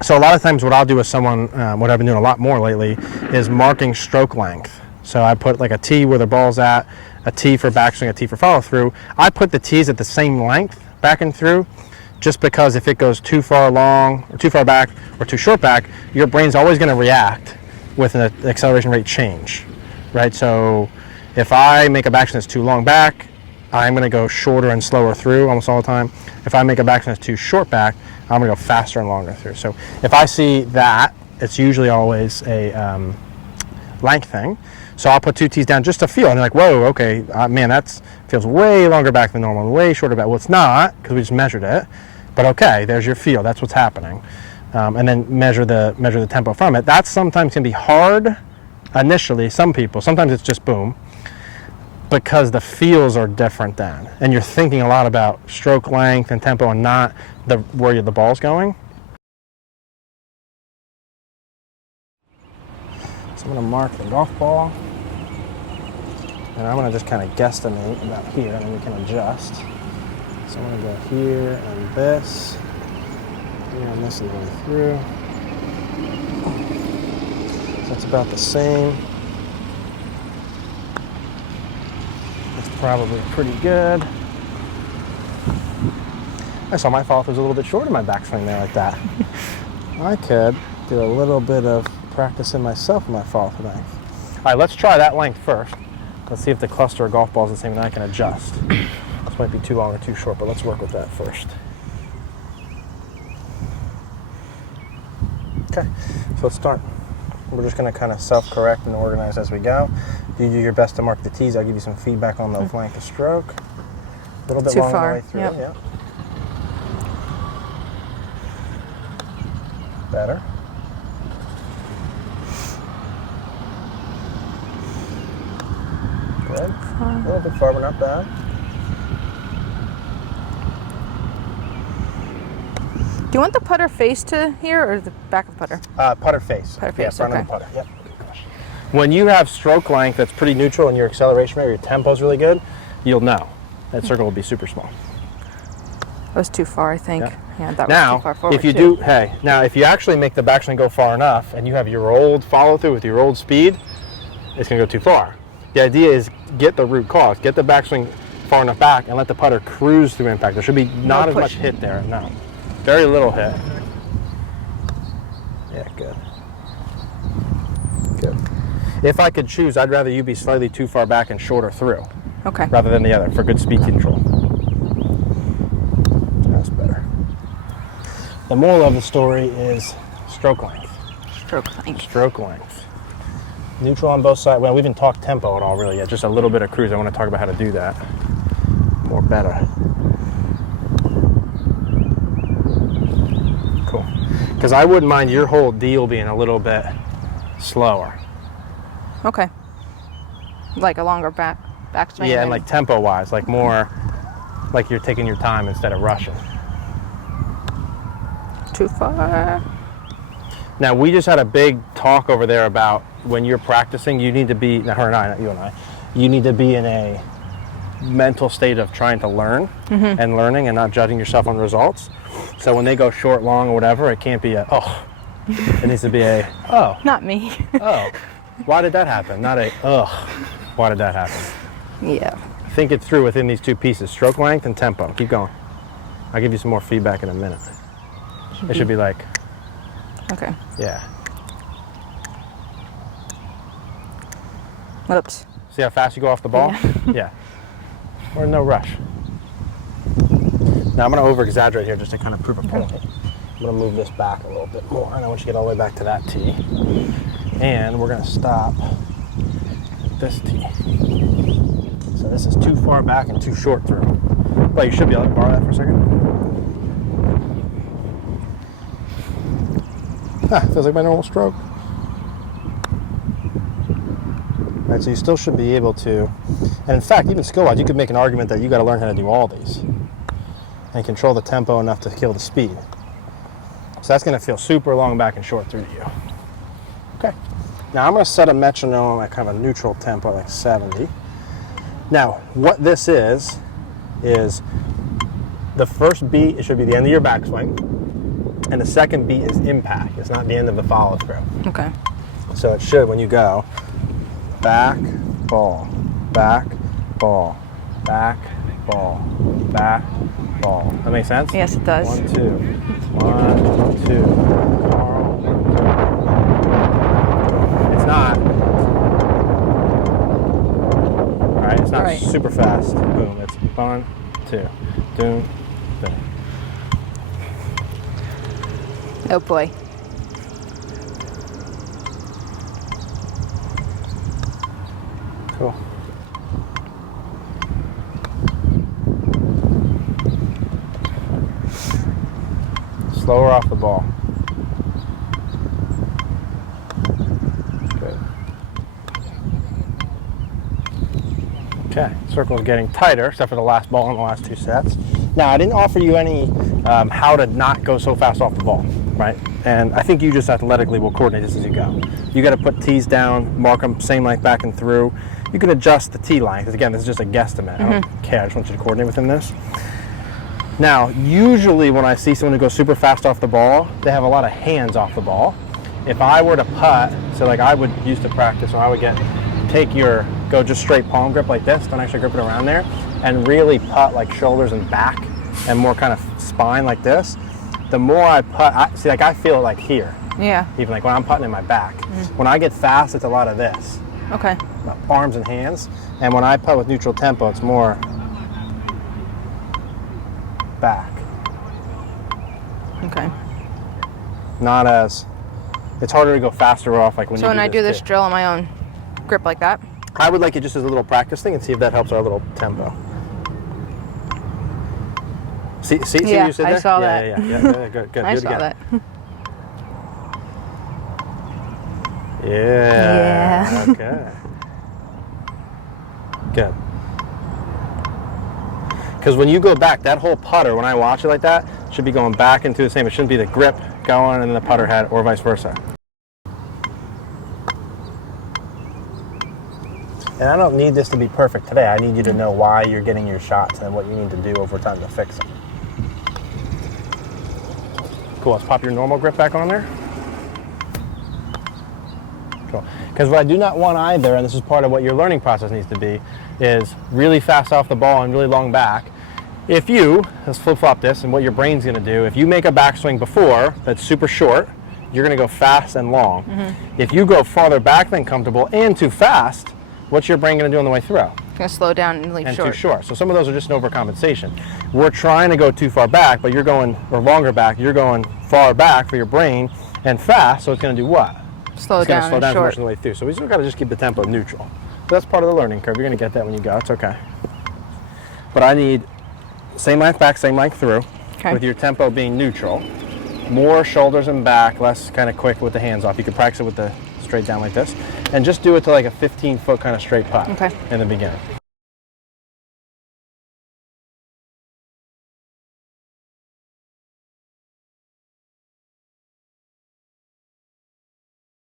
So a lot of times what I'll do with someone, what I've been doing a lot more lately, is marking stroke length. So I put like a T where the ball's at, a T for backswing, a T for follow through. I put the T's at the same length back and through, just because if it goes too far long or too far back or too short back, your brain's always going to react with an acceleration rate change, right? So if I make a backswing that's too long back, I'm going to go shorter and slower through almost all the time. If I make a backswing that's too short back, I'm going to go faster and longer through. So if I see that, it's usually always a length thing. So I'll put 2 T's down just to feel, and they're like, whoa, okay, man, that feels way longer back than normal, way shorter back. Well, it's not, because we just measured it, but okay, there's your feel, that's what's happening. And then measure the tempo from it. That sometimes can be hard initially, some people, sometimes it's just boom, because the feels are different then, and you're thinking a lot about stroke length and tempo and not where the ball's going. So I'm going to mark the golf ball, and I'm going to just kind of guesstimate about here, and then we can adjust. So I'm going to go here and this, and this all the way through. So it's about the same. It's probably pretty good. I saw my follow through was a little bit short in my backswing there like that. I could do a little bit of practicing myself with my follow through length. All right, let's try that length first. Let's see if the cluster of golf balls is the same, and I can adjust. This might be too long or too short, but let's work with that first. Okay, so let's start. We're just going to kind of self-correct and organize as we go. You do your best to mark the T's. I'll give you some feedback on the length of stroke. A little bit too long far. the way through. Yep. Yeah. Better. Good. A little bit far, but not bad. Do you want the putter face to here or the back of the putter? Putter face. Putter Yeah, face, front okay. of the putter. Yep. When you have stroke length that's pretty neutral and your acceleration rate or your tempo is really good, you'll know. That circle will be super small. That was too far, I think. Yeah, that Now, was too far forward. if you now if you actually make the backswing go far enough and you have your old follow through with your old speed, it's going to go too far. The idea is get the root cause, get the backswing far enough back and let the putter cruise through impact. There should be not as much hit there. No. Very little hit. Yeah, good. Good. If I could choose, I'd rather you be slightly too far back and shorter through. Okay. Rather than the other, for good speed control. That's better. The moral of the story is stroke length. Stroke length. Stroke length. Neutral on both sides. Well, we haven't talked tempo at all really yet. Just a little bit of cruise. I want to talk about how to do that more better. Cool. Because I wouldn't mind your whole deal being a little bit slower. Okay. Like a longer backswing. Yeah, and like tempo wise, like more like you're taking your time instead of rushing. Too far. Now, we just had a big talk over there about when you're practicing, you need to be, now her and I, not you and I, you need to be in a mental state of trying to learn and learning and not judging yourself on results. So when they go short, long, or whatever, it can't be a, oh. It needs to be a, oh. Not me. Oh. Why did that happen? Not a, ugh. Why did that happen? Yeah. Think it through within these two pieces, stroke length and tempo. Keep going. I'll give you some more feedback in a minute. It should be like, okay. yeah. Oops. See how fast you go off the ball? Yeah. We're in no rush. Now I'm going to over-exaggerate here just to kind of prove a point. I'm going to move this back a little bit more, and I want you to get all the way back to that tee. And we're going to stop at this tee. So this is too far back and too short through. Well, you should be able to borrow that for a second. Feels like my normal stroke. All right, so you still should be able to, and in fact, even skill-wise, you could make an argument that you got to learn how to do all these and control the tempo enough to kill the speed. So that's going to feel super long back and short through to you. Okay. Now I'm going to set a metronome at kind of a neutral tempo, like 70. Now, what this is the first beat, it should be the end of your backswing. And the second beat is impact. It's not the end of the follow through. Okay. So it should, when you go, back, ball, back, ball, back, ball, back, ball. That makes sense? Yes, it does. 1, 2, 1, 2. Carl. It's not. All right, it's not Right. super fast. Boom. It's 1, 2, doom, boom. Oh boy. Cool. Slower off the ball. Good. Okay, circle's getting tighter, except for the last ball in the last 2 sets. Now, I didn't offer you any how to not go so fast off the ball, right? And I think you just athletically will coordinate this as you go. You got to put tees down, mark them same length back and through. You can adjust the tee length. Again, this is just a guesstimate. I don't care. I just want you to coordinate within this. Now, usually when I see someone who goes super fast off the ball, they have a lot of hands off the ball. If I were to putt, so like I would used to practice, or I would go just straight palm grip like this, don't actually grip it around there, and really putt like shoulders and back and more kind of spine like this. The more I putt, I feel it like here. Yeah. Even like when I'm putting in my back. When I get fast, it's a lot of this. Okay. Arms and hands. And when I putt with neutral tempo, it's more back. Okay. Not as, it's harder to go faster off like when you So when I do this too. drill on my own grip like that? I would like it just as a little practice thing and see if that helps our little tempo. See Yeah, what you said I there? saw Yeah, that. yeah, good. I Do it saw again. that. Yeah. Yeah. Okay. Good. Because when you go back, that whole putter, when I watch it like that, should be going back into the same. It shouldn't be the grip going and then the putter head, or vice versa. And I don't need this to be perfect today. I need you to know why you're getting your shots and what you need to do over time to fix them. Cool. Let's pop your normal grip back on there. Cool. Because what I do not want either, and this is part of what your learning process needs to be, is really fast off the ball and really long back. If you, let's flip-flop this, and what your brain's going to do, if you make a backswing before that's super short, you're going to go fast and long. If you go farther back than comfortable and too fast, what's your brain going to do on the way through? Gonna slow down and leave And short. too short. So some of those are just an overcompensation. We're trying to go too far back, but you're going, or longer back, you're going far back for your brain and fast, so it's going to do what? Slow It's going to down slow and down short. the way through. So we still got to just keep the tempo neutral. So that's part of the learning curve. You're going to get that when you go. It's okay. But I need same length back, same length through, Okay. with your tempo being neutral. More shoulders and back, less kind of quick with the hands off. You can practice it with the straight down like this. And just do it to like a 15-foot kind of straight putt Okay. in the beginning.